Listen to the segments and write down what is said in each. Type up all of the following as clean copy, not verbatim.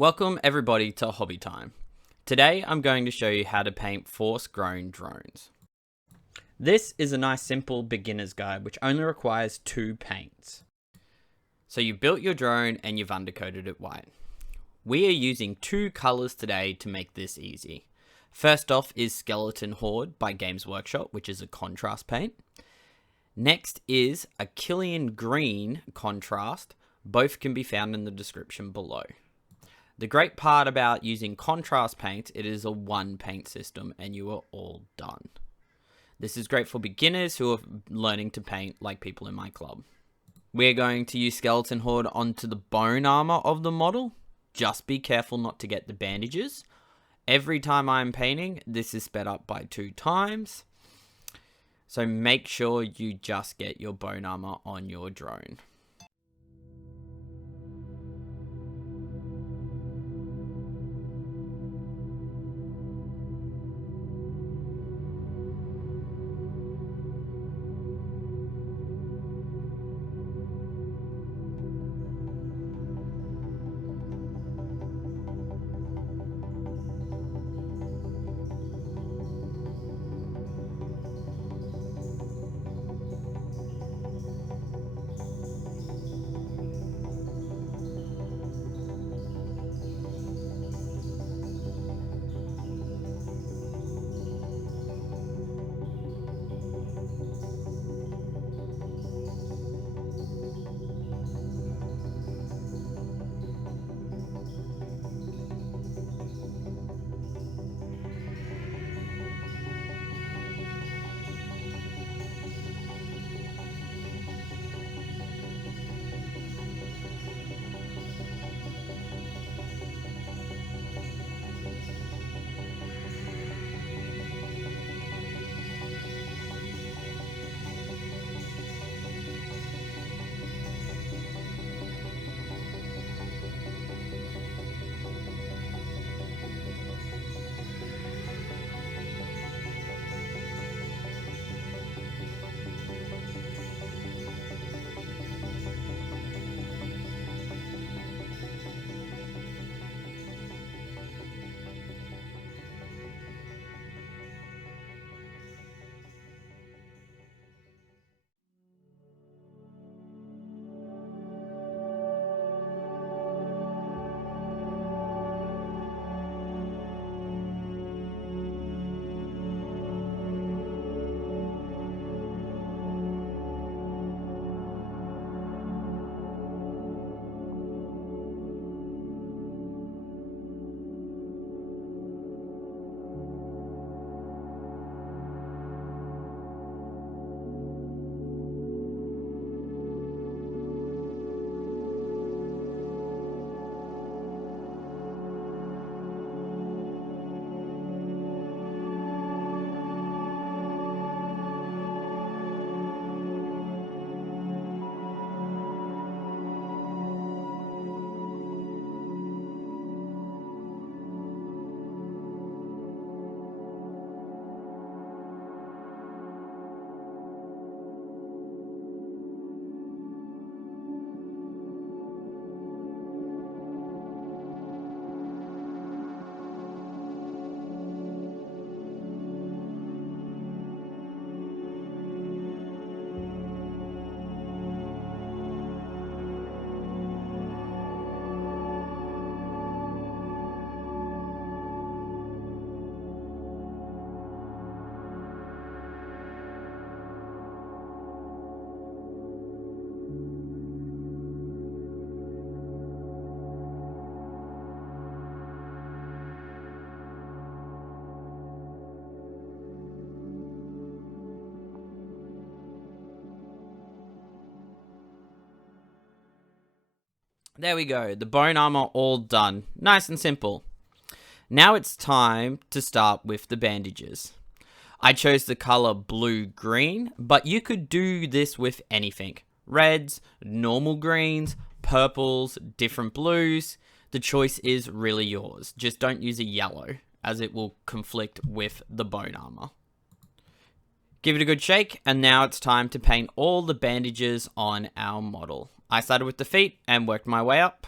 Welcome everybody to Hobby Time. Today I'm going to show you how to paint force-grown drones. This is a nice simple beginner's guide which only requires 2 paints. So you've built your drone and you've undercoated it white. We are using 2 colors today to make this easy. First off is Skeleton Horde by Games Workshop, which is a contrast paint. Next is a Killian Green contrast. Both can be found in the description below. The great part about using contrast paints, it is a 1 paint system and you are all done. This is great for beginners who are learning to paint like people in my club. We're going to use Skeleton Horde onto the bone armor of the model. Just be careful not to get the bandages. Every time I'm painting, this is sped up by 2 times. So make sure you just get your bone armor on your drone. There we go, the bone armor all done. Nice and simple. Now it's time to start with the bandages. I chose the color blue-green, but you could do this with anything. Reds, normal greens, purples, different blues. The choice is really yours. Just don't use a yellow, as it will conflict with the bone armor. Give it a good shake, and now it's time to paint all the bandages on our model. I started with the feet and worked my way up.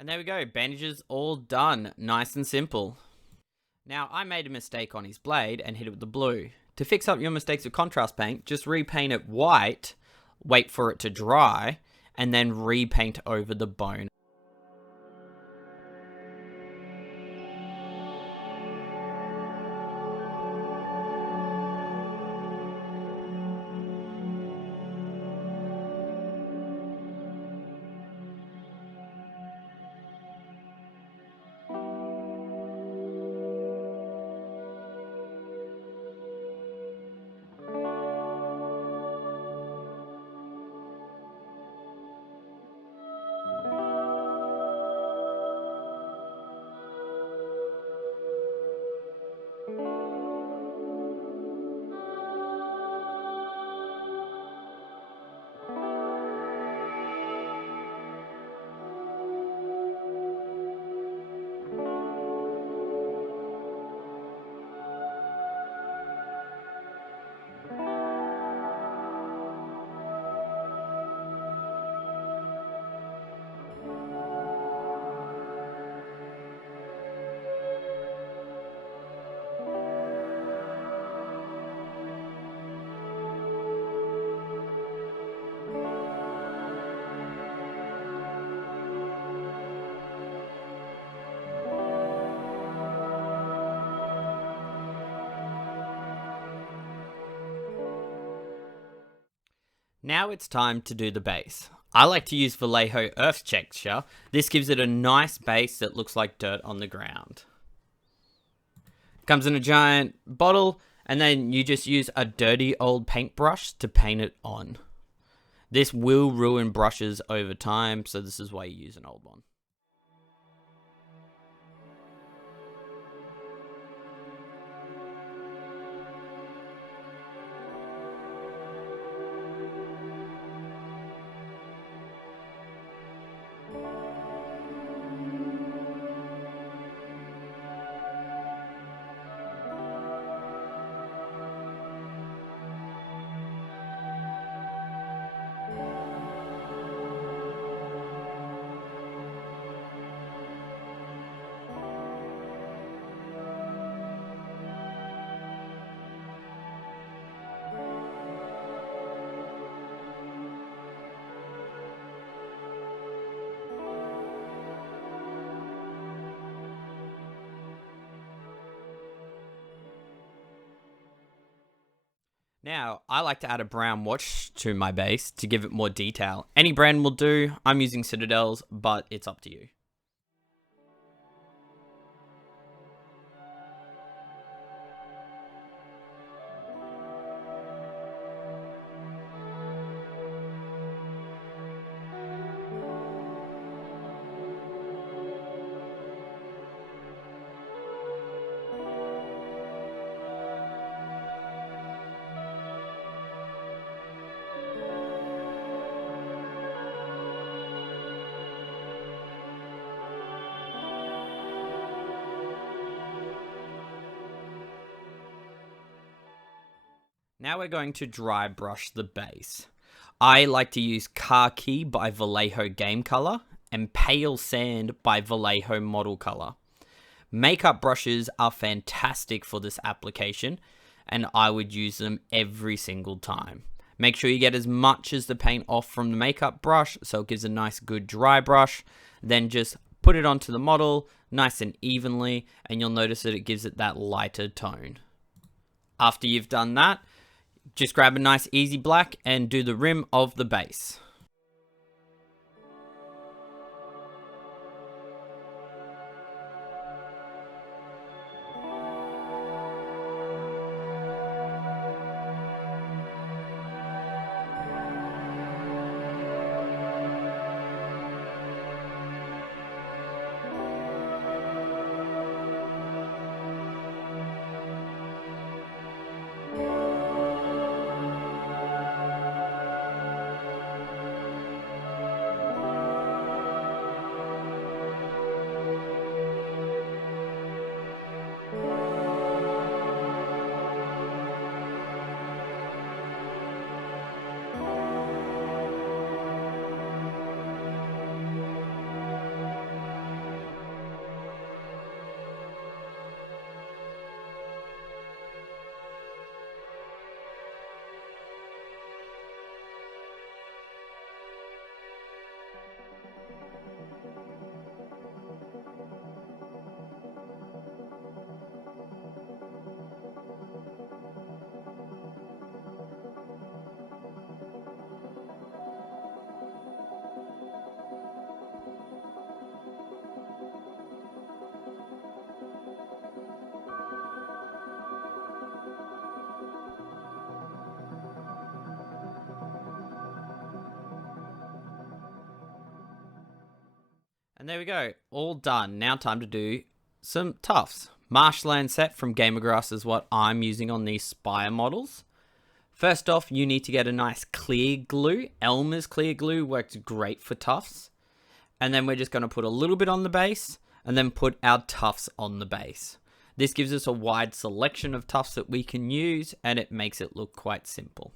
And there we go, bandages all done, nice and simple. Now, I made a mistake on his blade and hit it with the blue. To fix up your mistakes with contrast paint, just repaint it white, wait for it to dry, and then repaint over the bone. Now it's time to do the base. I like to use Vallejo Earth texture. This gives it a nice base that looks like dirt on the ground. Comes in a giant bottle, and then you just use a dirty old paintbrush to paint it on. This will ruin brushes over time, so this is why you use an old one. Now, I like to add a brown wash to my base to give it more detail. Any brand will do. I'm using Citadel's, but it's up to you. Now we're going to dry brush the base. I like to use Khaki by Vallejo Game Color and Pale Sand by Vallejo Model Color. Makeup brushes are fantastic for this application, and I would use them every single time. Make sure you get as much as the paint off from the makeup brush so it gives a nice good dry brush. Then just put it onto the model nice and evenly, and you'll notice that it gives it that lighter tone. After you've done that, just grab a nice easy black and do the rim of the base. And there we go, all done. Now time to do some tufts. Marshland set from Gamergrass is what I'm using on these spire models. First off, you need to get a nice clear glue. Elmer's clear glue works great for tufts. And then we're just going to put a little bit on the base and then put our tufts on the base. This gives us a wide selection of tufts that we can use, and it makes it look quite simple.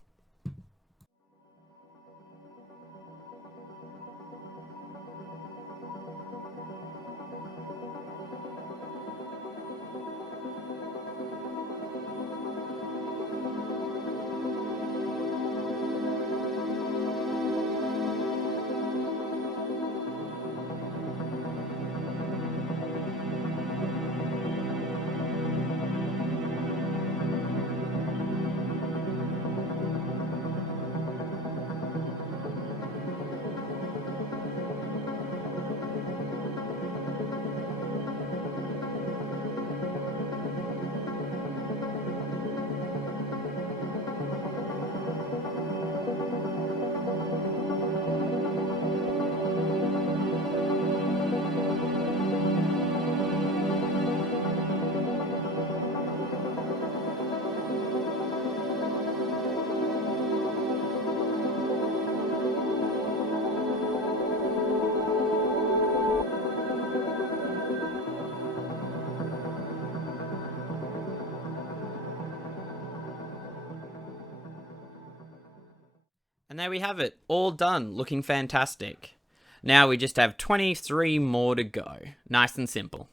And there we have it, all done, looking fantastic. Now we just have 23 more to go. Nice and simple.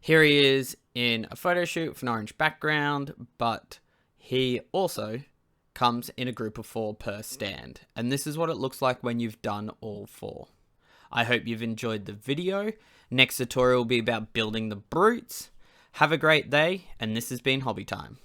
Here he is in a photo shoot with an orange background, but he also comes in a group of 4 per stand. And this is what it looks like when you've done all 4. I hope you've enjoyed the video. Next tutorial will be about building the brutes. Have a great day, and this has been Hobby Time.